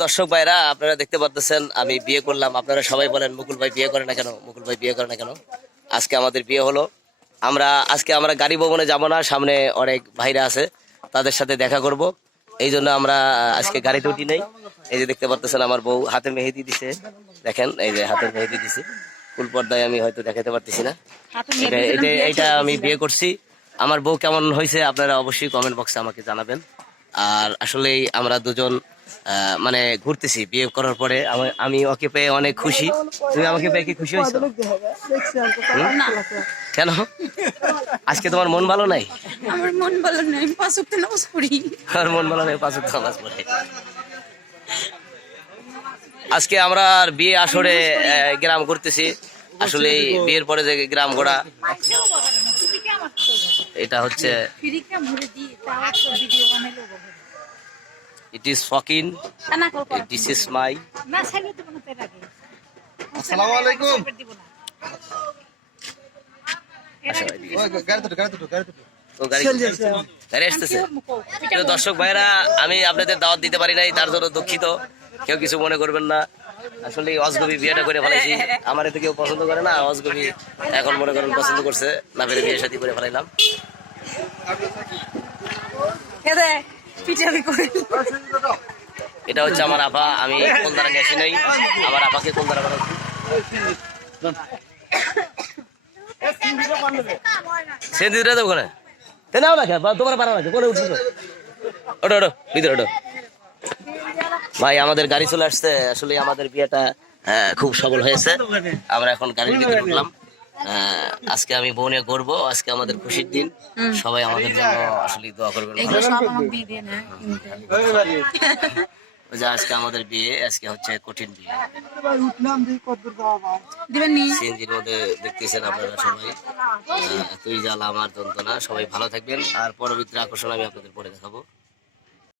দর্শক ভাইরা আপনারা দেখতে পারতেছেন আমি বিয়ে করলাম। আপনারা সবাই বলেন মুকুল ভাই বিয়ে করে না কেন? মুকুল ভাই বিয়ে করে না কেন? আজকে আমাদের বিয়ে হলো। আমরা আজকে আমরা গাড়ি ভবনে যাব না সামনে অনেক ভাইরা আছে তাদের সাথে দেখা করব। এই জন্য আমরা আজকে গাড়িতে উঠি নেই। এই যে দেখতে পারতেছেন আমার বউ হাতে মেহেদি দিছে। দেখেন এই যে হাতে মেহেদি দিছে। ফুল পর্দায় আমি হয়তো দেখাতে পারতেছি না। এটা এটা এটা আমি বিয়ে করছি। আমার বউ কেমন হয়েছে আপনারা অবশ্যই কমেন্ট বক্সে আমাকে জানাবেন। আর আসলেই আমরা দুজন মানে ঘুরতেছি বিয়ে করার পরে আমি- আমি ওকে পেয়ে অনেক খুশি। তুমি আমাকে পেয়ে কি খুশি হয়েছো? কেন? আজকে তোমার মন ভালো নাই? আমার মন ভালো নাই পাঁচ ওয়াক্ত নামাজ পড়ি। আর মন ভালো নাই পাঁচ ওয়াক্ত নামাজ পড়ে। আজকে আমরা আর বিয়ে আসরে আহ, গ্রাম ঘুরতেছি। আসলে বিয়ের পরে যে গ্রাম ঘোরা এটা হচ্ছে it is fucking this is my আসসালামু আলাইকুম। দর্শক ভাইরা আমি আপনাদের দাওয়াত দিতে পারি নাই তার জন্য দুঃখিত। কেউ কিছু মনে করবেন না। আসলে অজগবি বিয়েটা করে ফেলাইছি আমার এতে কেউ পছন্দ করে না অজগবি এখন মনে করেন পছন্দ করছে। না পেরে বিয়ে সাথে করে ফেলাইলাম। পিটাবি করে এটা হচ্ছে আমার আপা আমি কোন দ্বারা গেছি নাই আমার আপাকে কোন দ্বারা বানাচ্ছি সেন্দিরা তো ওখানে তে নাও না খেয়ে তোমার পারা আছে কোনে উঠছো? ওটো ওটো ভিতরে ওটো ভাই আমাদের গাড়ি চলে আসছে আসলে আমাদের বিয়েটা আহ, খুব সফল হয়েছে। আমরা এখন গাড়ির ভিতরে উঠলাম আজকে আমি বউ নিয়ে করব আজকে আমাদের খুশির দিন। সবাই আমাদের জন্য আসলে দোয়া করবেন। যে আজকে আমাদের বিয়ে আজকে হচ্ছে কঠিন বিয়ে। সিএনজির মধ্যে দেখতেছেন আপনারা সবাই। তুই জ্বালা আমার যন্ত্রণা সবাই ভালো থাকবেন। আর পরবর্তী আকর্ষণ আমি আপনাদের পরে দেখাবো।